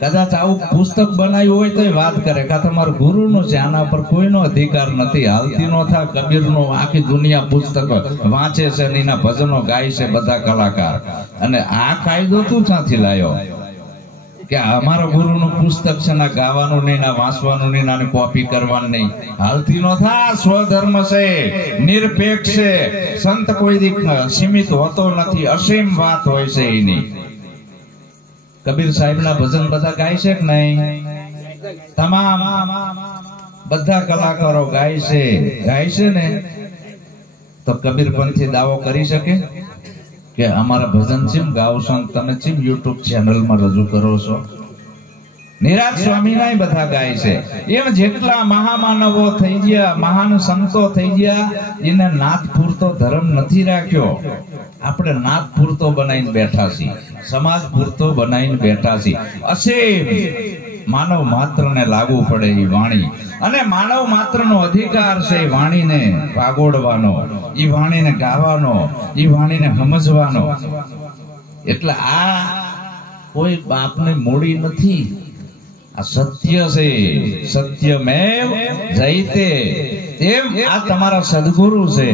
कदाच आવું પુસ્તક બનાવ્યું હોય તો વાત કરે કે તમારું ગુરુનું છે, આના પર કોઈનો અધિકાર નથી. હાલતીનો થા કબીરનો આખી દુનિયા પુસ્તક વાંચે છે, એના ભજનો ગાય છે બધા કલાકાર. અને આ કાયદો તું ક્યાંથી લાયો કે અમારા ગુરુનું પુસ્તક છે ના ગાવાનું નહીં, ના વાંચવાનું નહીં, ના કોપી કરવાનું નહીં? હાલતી નો થા. સ્વધર્મ છે, નિરપેક્ષ છે. સંત કોઈ દી સીમિત હોતો નથી, અસીમ વાત હોય છે એની. કબીર સાહેબ ના ભજન બધા ગાય છે કે નહીં? તમામ બધા કલાકારો ગાય છે ને. તો કબીર પંથી દાવો કરી શકે કે અમારા ભજન ચીમ ગાવ છો, તમે ચીમ યુટ્યુબ ચેનલ માં રજૂ કરો છો? નિરાજ સ્વામી ના બધા ગાય છે. એમ જેટલા મહામાનવો થઈ ગયા, મહાન સંતો થઈ ગયા, એને નાથ પૂરતો ધર્મ નથી રાખ્યો. આપણે નાથ પૂરતો બનાવીને બેઠા છીએ, સમાજ પૂરતો બનાવીને બેઠા છીએ. અસીમ માનવ માત્ર ને લાગુ પડે એ વાણી, અને માનવ માત્ર નો અધિકાર છે એ વાણીને પાગોડવાનો, એ વાણીને ગાવાનો, એ વાણીને સમજવાનો. એટલે આ કોઈ બાપને મૂડી નથી, આ સત્ય છે. સત્યમેવ જયતે. એમ આ તમારા સદગુરુ છે,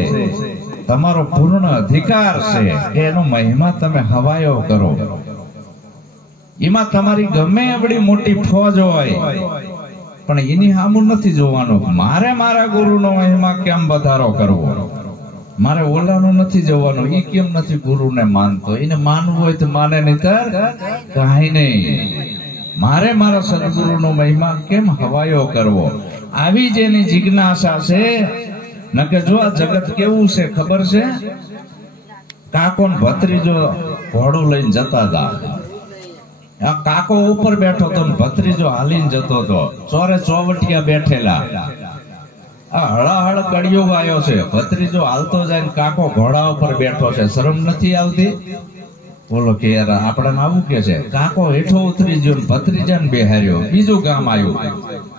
તમારો પૂર્ણ અધિકાર છે કે એનો મહિમા તમે હવાયો કરો. એમાં તમારી ગમે એવડી મોટી ફોજ હોય પણ એની સામું નથી જોવાનું. મારે મારા ગુરુનો મહિમા કેમ વધારો કરવો, મારે ઓલાનું નથી જોવાનું. એ કેમ નથી ગુરુને માનતો? એને માનવું હોય તો માને, નહીતર કાંઈ નહીં. મારે મારા સદગુરુનો મહિમા કેમ હવાયો કરવો, આવી જ એની જિજ્ઞાસા છે. નકે જો આ જગત કેવું છે ખબર છે? કાકો ને ભત્રીજો ઘોડું લઈને જતા હતા. આ કાકો ઉપર બેઠો તો ભત્રીજો હાલીને જતો હતો. ચોરે ચોવટિયા બેઠેલા. આ હળાહળ કડિયો આવ્યો છે. ભત્રીજો હાલતો જાય ને કાકો ઘોડા ઉપર બેઠો છે. શરમ નથી આવતી? બોલો કે યાર આપણાને આવું કે છે. કાકો હેઠો ઉતરી ગયો, ભત્રીજાને બેહાર્યો. બીજું ગામ આવ્યું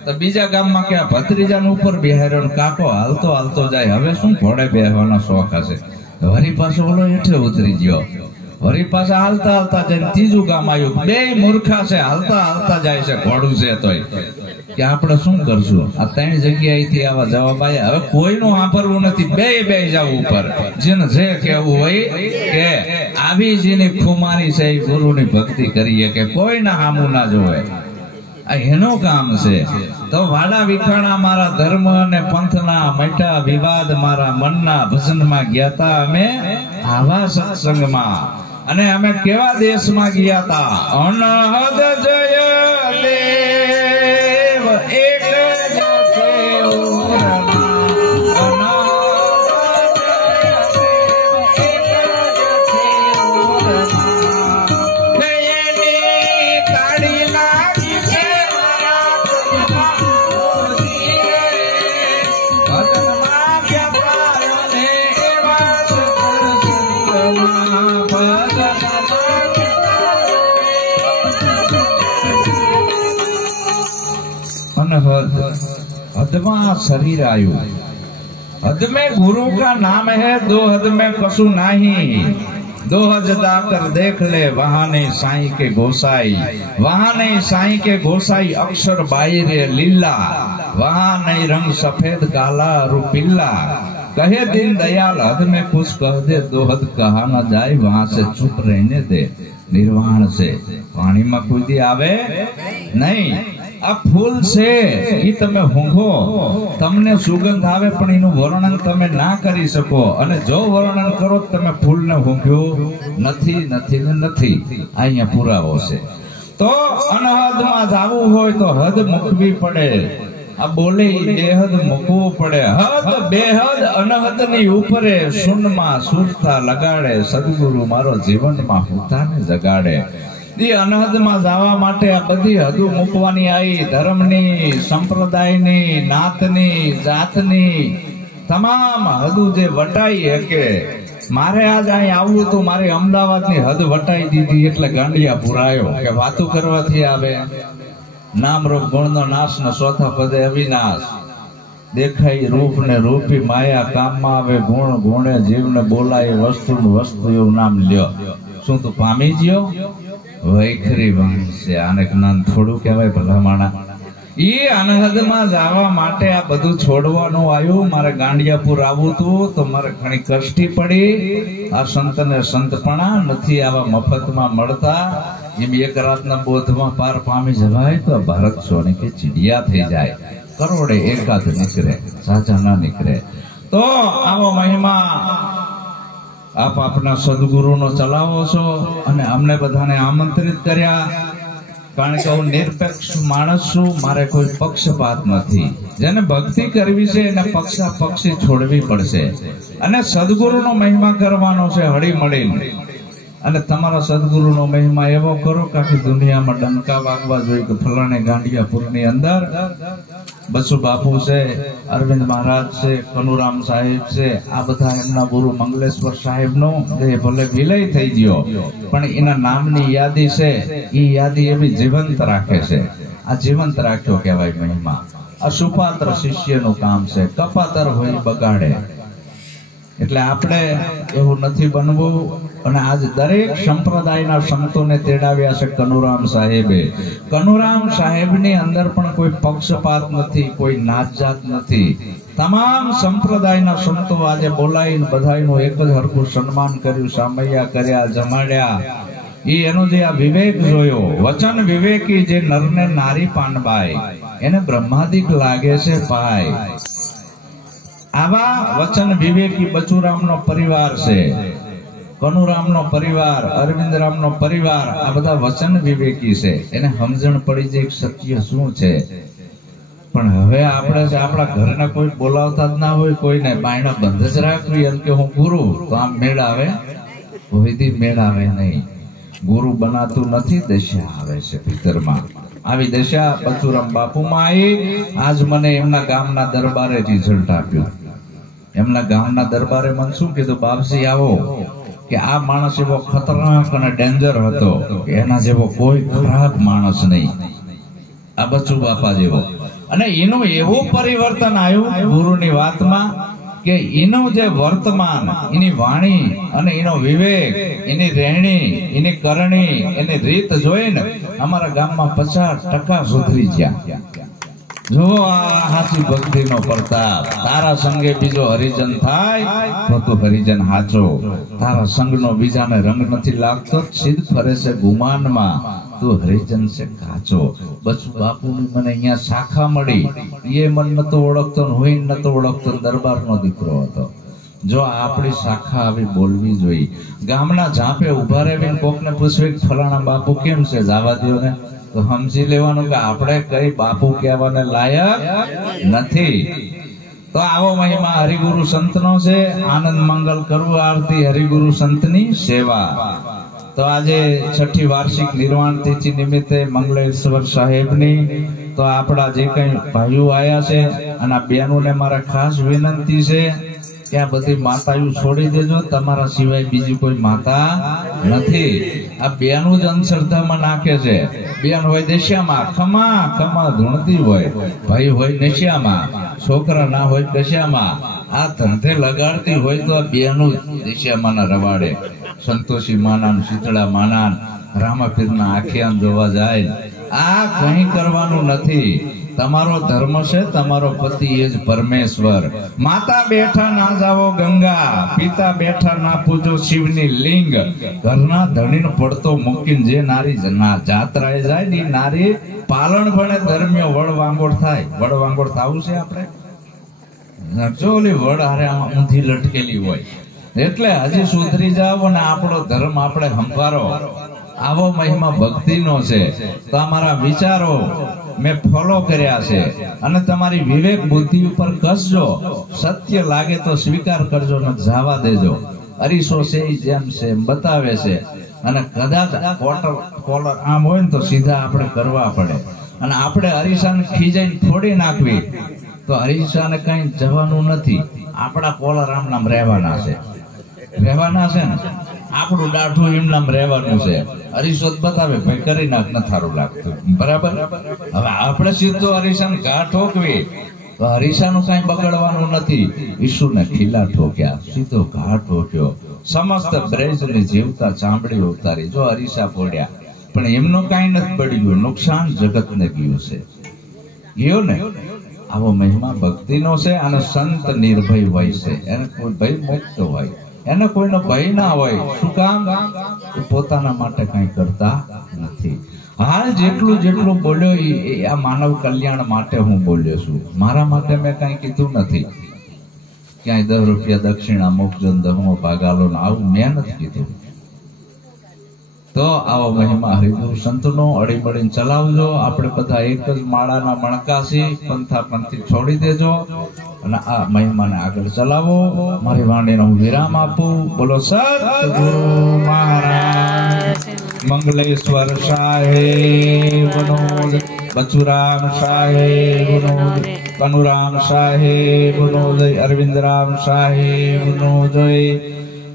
તો બીજા ગામમાં કે ભત્રીજાને ઉપર બેહાર્યો ને કાકો હાલતો હાલતો જાય. હવે શું ઘોડે બેહવાનો શોખ હશે? વરી પાછો ઓલો હેઠે ઉતરી ગયો. વરી પાછા હાલતા હાલતા જઈને ત્રીજું ગામ આવ્યું. બે મૂર્ખા છે, હાલતા હાલતા જાય છે, ઘોડું છે તોય. કે આપણે શું કરશું? આ 3 જગ્યાએથી આવા જવાબ આવ્યા. હવે કોઈનું વાપરવું નથી, બે જવું ઉપર. જેને જે કહેવું હોય કે આવી જેની ખુમારી છે એ ગુરુની ભક્તિ કરીએ કે કોઈના સામું ના જોવે. આ એનું કામ છે. તો વાડા વિખાણા મારા ધર્મ અને પંથના મટા વિવાદ મારા મનના ભજનમાં ગયા તા અમે આવા સત્સંગમાં. અને અમે કેવા દેશમાં ગયા તા? અનહદ જય દેવ એક हद में शरीर आयु. हद में गुरु का नाम है, 2 हद में कसु नहीं. 2 हद जाकर देख ले वहां नहीं साईं के गोसाई. वहां नहीं साईं के गोसाई अक्षर बाहर लीला. वहां नहीं रंग सफेद काला रूपिल्ला. कहे दिन दयाल हद में कुछ कह दे, 2 हद कहा न जाए वहां से चुप रहने दे. निर्वाण से पानी में कूदी आवे नहीं. आ फूल से ई तमे होंघो, तमने सुगंध आवे पण एનું વર્ણન તમે ના કરી શકો. અને જો વર્ણન કરો તમે ફૂલને હોંઘ્યો નથી નથી ને નથી. અહીંયા પુરાવો છે. તો અનહદમાં જાવું હોય તો હદ મૂકવી પડે. આ બોલે બેહદ મૂકવું પડે. હદ બેહદ અનહદની ઉપરે શૂન્યમાં સુરતા લગાડે. સદગુરુ મારો જીવનમાં હુતાને જગાડે. એ અનહદમાં જવા માટે આ બધી હદુ મૂકવાની આવી. ધર્મની, સંપ્રદાયની, નાતની, જાતની તમામ હદુ જે વટાઈ હકે. મારે આજ અહીં આવવું હતું, મારી અમદાવાદની હદ વટાઈ દીધી એટલે ગાંડિયા પુરાયો કે વાતું કરવાથી આવે. નામ રૂપ ગુણનો નાશ ને ચોથા પદે અવિનાશ. દેખાય રૂપ ને રૂપી માયા કામમાં આવે. ગુણ ગુણે જીવને બોલાય. વસ્તુ વસ્તુ એવું નામ લ્યો. શું તું પામી ગયો? વૈખરી વાણી છે. આને જ્ઞાન થોડું કહેવાય ભલામણા. ઈ અનહદમાં જવા માટે આ બધું છોડવાનું આવ્યું. મારે ગાંડિયાપુર આવવું હતું તો મારે ઘણી કષ્ટી પડી. આ સંતને સંતપણા નથી આવા મફતમાં મળતા. એમ એક રાતના બોધમાં પાર પામી જવાય તો ભારત સોની કે ચીડિયા થઈ જાય. કરોડે એકાદ નીકળે, સાચા ના નીકળે. તો આવો મહિમા આપ આપના સદગુરુનો ચલાવો છો. અને અમને બધાને આમંત્રિત કર્યા. કારણ કે હું નિરપેક્ષ માણસ છું. મારે કોઈ પક્ષપાત નથી. જેને ભક્તિ કરવી છે એને પક્ષી છોડવી પડશે. અને સદગુરુનો મહિમા કરવાનો છે હળી મળી. અને તમારા સદગુરુનો મહિમા એવો કરો કે આખી દુનિયામાં ડંકા વાગવા જોઈએ કે ફલાણે ગાંડિયાપુરની અંદર બસુ બાપુ છે, અરવિંદ મહારાજ છે, કનુરામ સાહેબ છે. આ બધા એમના ગુરુ મંગલેશ્વર સાહેબનો દેહ ભલે વિલય થઈ ગયો પણ એના નામની યાદી છે. એ યાદી એવી જીવંત રાખે છે. આ જીવંત રાખ્યો કહેવાય મહિમા. આ સુપાત્ર શિષ્યનું કામ છે. કપાતર હોય બગાડે. એટલે આપણે એવું નથી બનવું. અને આજ દરેક સંપ્રદાયના સંતોને તેડાવ્યા છે કનુરામ સાહેબે. કનુરામ સાહેબની અંદર પણ કોઈ પક્ષપાત નથી, કોઈ નાત જાત નથી. તમામ સંપ્રદાયના સંતો આજે બોલાવીને બધાનું એક જ હરખું સન્માન કર્યું, સામૈયા કર્યા, જમાડ્યા. એનો જે આ વિવેક જોયો, વચન વિવેકી જે નરને નારી પાનબાઈ, એને બ્રહ્માદિક લાગે છે ભાઈ. આવા વચન વિવેકી બચુરામનો પરિવાર છે, કનુરામનો પરિવાર, અરવિંદરામનો પરિવાર. આ બધા વચન વિવેકી છે. એને સમજણ પડી જાય સત્ય શું છે. પણ હવે આપણે આપણા ઘરના કોઈ બોલાવતા જ ના હોય, કોઈને બાયણા બંધ જ રાખવી એમ કે હું ગુરુ, તો આમ મેળ આવે? કોઈથી મેળ આવે નહીં. ગુરુ બનાતું નથી, દશા આવે છે ભીતરમાં. આવી દશા બચુરામ બાપુમાં આવી. આજ મને એમના ગામના દરબારે રિઝલ્ટ આપ્યું. એમના ગામના દરબારે મને શું કીધું, બાપજી આવો, કે આ માણસ એવો ખતરનાક અને ડેન્જર હતો કે એના જેવો કોઈ ખરાબ માણસ નહીં, આ બચુ બાપા જેવો. અને એનું એવું પરિવર્તન આવ્યું ગુરુની વાતમાં કે એનું જે વર્તમાન, એની વાણી અને એનો વિવેક, એની રહેણી, એની કરણી, એની રીત જોઈને અમારા ગામમાં 50% સુધરી ગયા. જો આ હાચી ભક્તિનો પ્રતાપ તારા સંગે બીજો હરિજન થાય તો તું હરિજન હાચો તારા સંગનો બીજાને રંગ નથી લાગતો સિદ્ધ ફરે છે ગુમાનમાં તું હરિજન છે કાચો બચુ બાપુની મને અહીંયા શાખા મળી એ મન નતો ઓળખતો હું નતો ઓળખતો દરબારનો દીકરો હતો જો આપણી શાખા આવી બોલવી જોઈએ ગામના ઝાંપે ઉભા રહેવીને કોકને પૂછવે ફલાણા બાપુ કેમ છે જવા દો ને તો સમજી લેવાનું કે આપણે કઈ બાપુ કહેવાને લાયક નથી તો આવો મહિમા હરિગુરુ સંતનો છે આનંદ મંગલ કરવું આરતી હરિગુરુ સંતની સેવા તો આજે 6ઠી વાર્ષિક નિર્વાણ તિથિ નિમિત્તે મંગલેશ્વર સાહેબની તો આપણા જે કઈ ભાઈઓ આયા છે અને આ બહેનોને મારા ખાસ વિનંતી છે કે આ બધી માતાઓ છોડી દેજો તમારા સિવાય બીજી કોઈ માતા નથી આ બેનું જ અંધશ્રદ્ધામાં નાખે છે બેન હોય દેશિયામાં ખમા ખમા ધૂણતી હોય ભાઈ હોય નશિયામાં છોકરા ના હોય કશામાં આ ધંધે લગાડતી હોય તો આ બેનું દેશિયામાં રવાડે સંતોષી માનાન શીતળા માનાન રામાપીરના આખ્યાન જોવા જાય આ કઈ કરવાનું નથી તમારો ધર્મ છે તમારો પતિ એ જ પરમેશ્વર માતા બેઠા ના જાવો ગંગા પિતા બેઠા ના પૂજો શિવની લિંગ ઘરના ધણીનો પડતો મૂકીને જે નારી જાત્રાએ જાય ને નારી પાલણ ભણે ધર્મ્યો વડ વાંગોળ થાય વડ વાંગોળ થવું છે આપણે ચોલી વડ હારે ઊંધી લટકેલી હોય એટલે હજી સુધરી જાવ અને આપણો ધર્મ આપણે સંભાળો આવો મહિમા ભક્તિનો છે તો અમારા વિચારો મેં ફોલો કર્યા છે અને તમારી વિવેક બુદ્ધિ ઉપર કસજો સત્ય લાગે તો સ્વીકાર કરજો ને જવા દેજો અરીસો છે જેમ છે એમ બતાવે છે અને કદાચ કોલર આમ હોય ને તો સીધા આપણે કરવા પડે અને આપણે અરીસાને ખીજાઈને ફોડી નાખવી તો અરીસાને કઈ જવાનું નથી આપણા કોલર આમ નામ રહેવાના છે ને આપણું દાઢું એમ નામ રહેવાનું છે અરીસો બતાવે ભાઈ કરી નાખ ન થારું લાગતું બરાબર હવે આપણે સીધો અરીસાને ઘા ઠોકવી તો અરીસાનું કઈ બગડવાનું નથી ઈસુને ખીલા ઠોક્યા સીધો ઘા ઠોક્યો સમસ્ત બ્રેજની જીવતા ચામડી ઉતારી જો અરીસા ફોડ્યા પણ એમનું કઈ નથી બળ્યું નુકસાન જગતને ગયું છે ગયો ને આવો મહિમા ભક્તિનો છે અને સંત નિર્ભય હોય છે એને કોઈ ભય મુક્ત હોય એને કોઈનો ભય ના હોય શું કામ પોતાના માટે કઈ કરતા નથી હાલ જેટલું બોલ્યો એ આ માનવ કલ્યાણ માટે હું બોલ્યો છું મારા માટે મેં કઈ કીધું નથી ક્યાંય 10 રૂપિયા દક્ષિણા મોક્ષજન દહમો ભાગાલો આવું મેં નથી કીધું તો આવો મહિમા હરિગુરુ સંતનો અડી બળીને ચલાવજો આપણે બધા એક જ માળાના મણકા છીએ પંથા પંથી છોડી દેજો અને આ મહિમાને આગળ ચલાવો મારી વાણીનો હું વિરામ આપું બોલો સતગુરુ મહારાજ મંગલેશ્વર સાહેબનો બચુરામ સાહેબનો કનુરામ સાહેબનો જય અરવિંદરામ સાહેબનો જય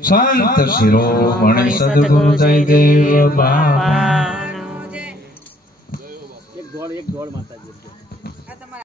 સંત શિરોમણી સદગુરુ જયદેવ બાબા એક દોડ માતાજી